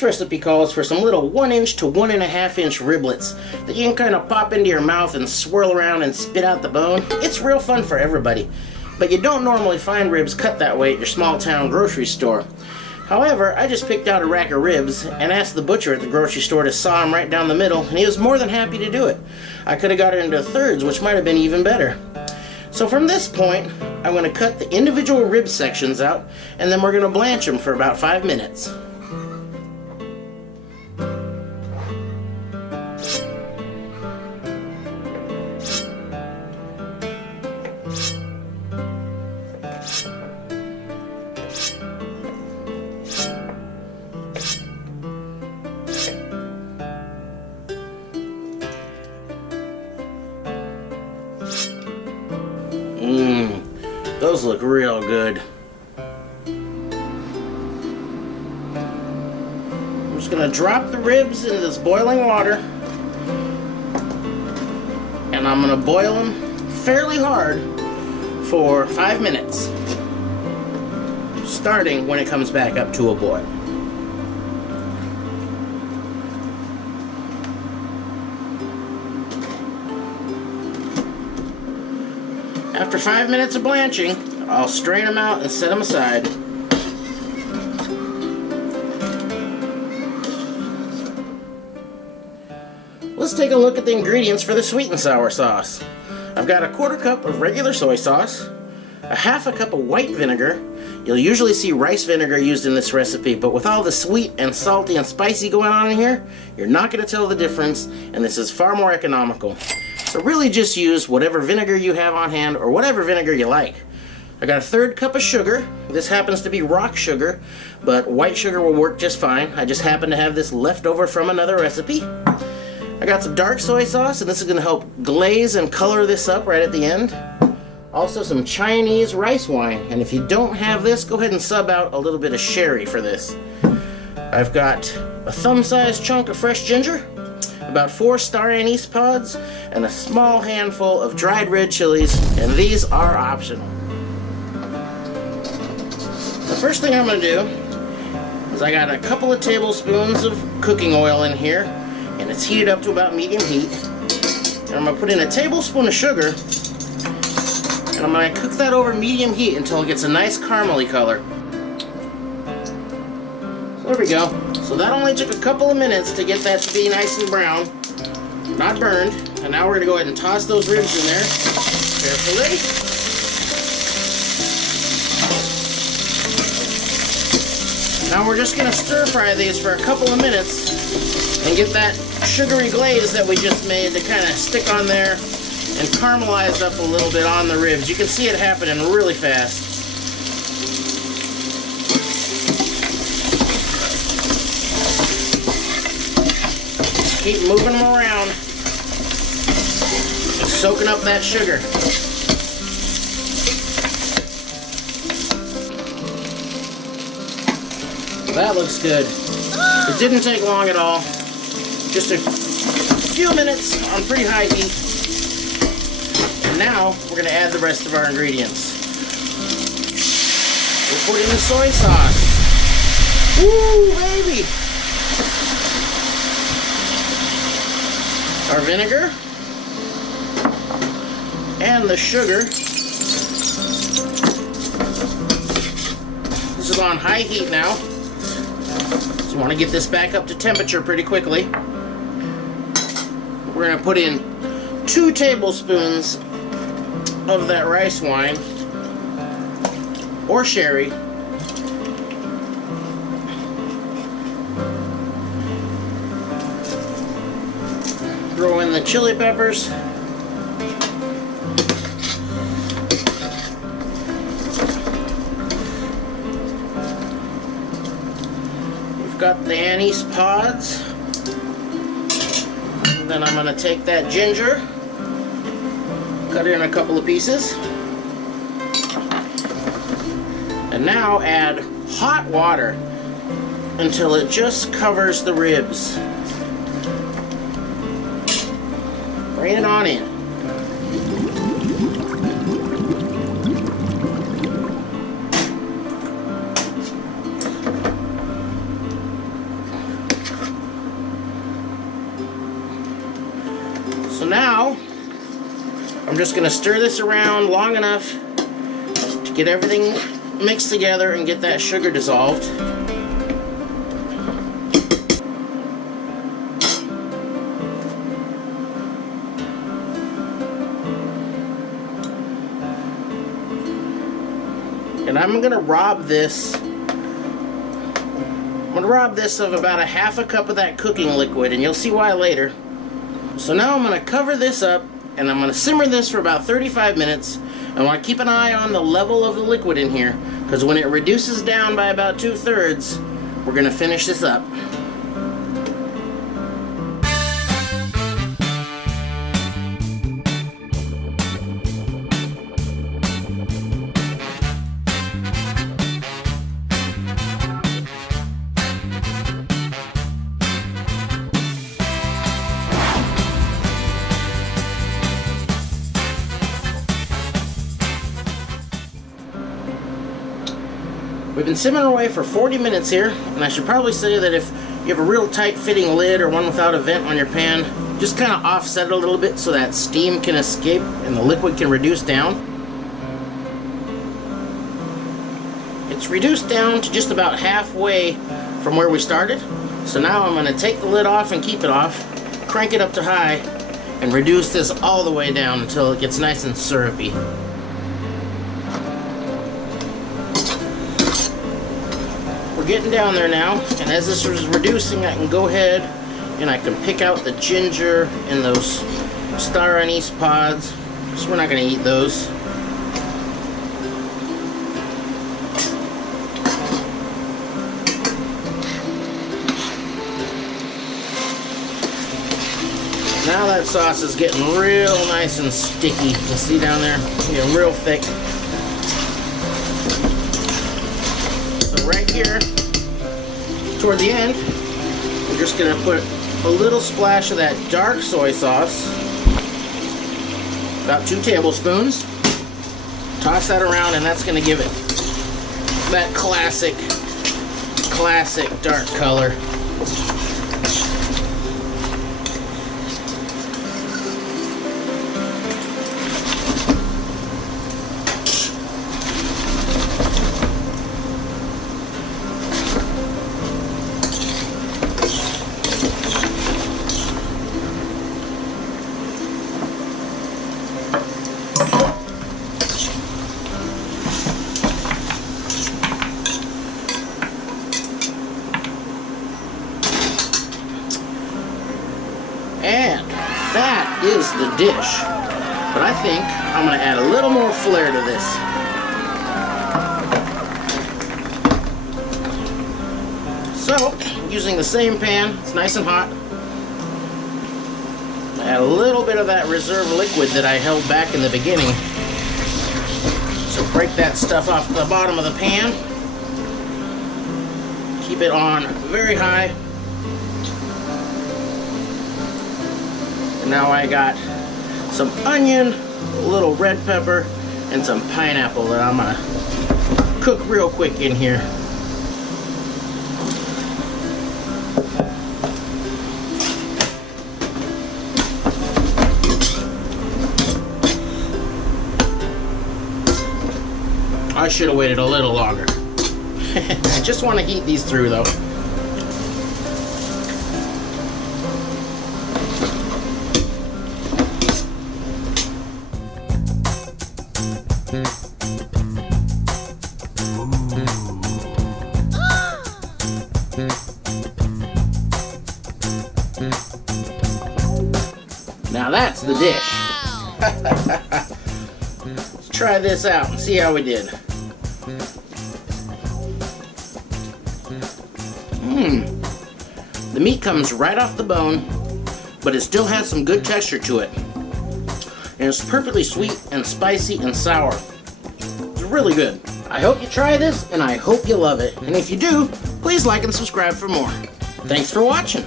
this recipe calls for some little 1-inch to 1.5-inch riblets that you can kind of pop into your mouth and swirl around and spit out the bone. It's real fun for everybody, but you don't normally find ribs cut that way at your small town grocery store. However, I just picked out a rack of ribs and asked the butcher at the grocery store to saw them right down the middle, and he was more than happy to do it. I could have got it into thirds, which might have been even better. So from this point, I'm going to cut the individual rib sections out, and then we're going to blanch them for about 5 minutes. Those look real good. I'm just going to drop the ribs into this boiling water, and I'm going to boil them fairly hard for 5 minutes, starting when it comes back up to a boil. After 5 minutes of blanching, I'll strain them out and set them aside. Let's take a look at the ingredients for the sweet and sour sauce. I've got a 1/4 cup of regular soy sauce, a 1/2 cup of white vinegar. You'll usually see rice vinegar used in this recipe, but with all the sweet and salty and spicy going on in here, you're not going to tell the difference, and this is far more economical. So really just use whatever vinegar you have on hand, or whatever vinegar you like. I got a 1/3 cup of sugar. This happens to be rock sugar, but white sugar will work just fine. I just happen to have this left over from another recipe. I got some dark soy sauce, and this is going to help glaze and color this up right at the end. Also some Chinese rice wine, and if you don't have this, go ahead and sub out a little bit of sherry for this. I've got a thumb-sized chunk of fresh ginger, about 4 star anise pods, and a small handful of dried red chilies, and these are optional. The first thing I'm going to do is I got a couple of tablespoons of cooking oil in here, and it's heated up to about medium heat. And I'm going to put in a tablespoon of sugar, and I'm going to cook that over medium heat until it gets a nice caramely color. So there we go. So that only took a couple of minutes to get that to be nice and brown, not burned. And now we're going to go ahead and toss those ribs in there carefully. Now we're just going to stir fry these for a couple of minutes and get that sugary glaze that we just made to kind of stick on there and caramelize up a little bit on the ribs. You can see it happening really fast. Keep moving them around, just soaking up that sugar. That looks good. It didn't take long at all. Just a few minutes on pretty high heat. And now we're going to add the rest of our ingredients. We'll put in the soy sauce. Woo, baby! Our vinegar and the sugar. This is on high heat now, so you want to get this back up to temperature pretty quickly. We're going to put in 2 tablespoons of that rice wine or sherry. Throw in the chili peppers. We've got the anise pods. And then I'm going to take that ginger, cut it in a couple of pieces, and now add hot water until it just covers the ribs. Bring it on in. just going to stir this around long enough to get everything mixed together and get that sugar dissolved. And I'm going to rob this. I'm going to rob this of about a half a cup of that cooking liquid, and you'll see why later. So now I'm going to cover this up, and I'm going to simmer this for about 35 minutes. I want to keep an eye on the level of the liquid in here, because when it reduces down by about 2/3, we're going to finish this up. We've been simmering away for 40 minutes here, and I should probably say that if you have a real tight fitting lid or one without a vent on your pan, just kind of offset it a little bit so that steam can escape and the liquid can reduce down. It's reduced down to just about halfway from where we started. So now I'm going to take the lid off and keep it off, crank it up to high, and reduce this all the way down until it gets nice and syrupy. We're getting down there now, and as this is reducing, I can go ahead and I can pick out the ginger and those star anise pods, so we're not going to eat those. Now that sauce is getting real nice and sticky. You can see down there, it's getting real thick. So right here, toward the end, we're just going to put a little splash of that dark soy sauce, about 2 tablespoons. Toss that around, and that's going to give it that classic dark color. And that is the dish. But I think I'm going to add a little more flair to this. So, using the same pan, it's nice and hot. Add a little bit of that reserve liquid that I held back in the beginning. So break that stuff off the bottom of the pan. Keep it on very high. Now I got some onion, a little red pepper, and some pineapple that I'm gonna cook real quick in here. I should have waited a little longer. I just want to heat these through though. Now that's the dish. Let's try this out and see how we did. The meat comes right off the bone, but it still has some good texture to it. And it's perfectly sweet and spicy and sour. It's really good. I hope you try this, and I hope you love it. And if you do, please like and subscribe for more. Thanks for watching.